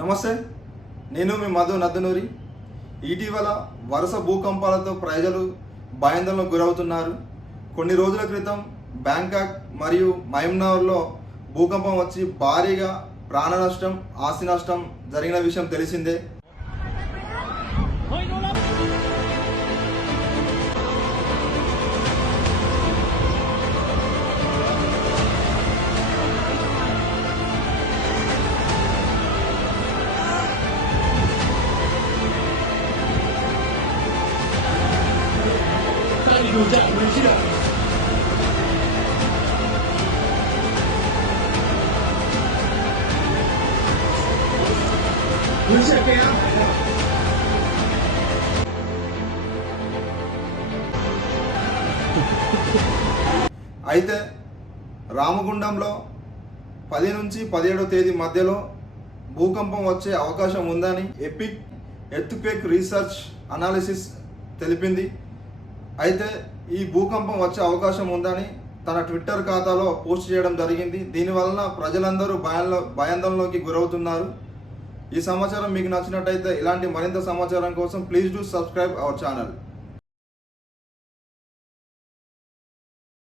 నమస్తే, నేను మీ మధు నద్దనూరి. ఇటీవల వరుస భూకంపాలతో ప్రజలు భయాందోళనకు గురవుతున్నారు. కొన్ని రోజుల క్రితం బ్యాంకాక్ మరియు మయన్మార్లో భూకంపం వచ్చి భారీగా ప్రాణ నష్టం, ఆస్తి నష్టం జరిగిన విషయం తెలిసిందే. అయితే రామగుండంలో 10 నుంచి 17వ తేదీ మధ్యలో భూకంపం వచ్చే అవకాశం ఉందని ఎపిక్ ఎర్త్క్వేక్ రీసెర్చ్ అనాలిసిస్ తెలిపింది. అయితే ఈ భూకంపం వచ్చే అవకాశం ఉందని తన ట్విట్టర్ ఖాతాలో పోస్ట్ చేయడం జరిగింది. దీనివలన ప్రజలందరూ భయాందోళనలోకి గురవుతున్నారు. ఈ సమాచారం మీకు నచ్చినట్టయితే ఇలాంటి మరింత సమాచారం కోసం please do subscribe our channel.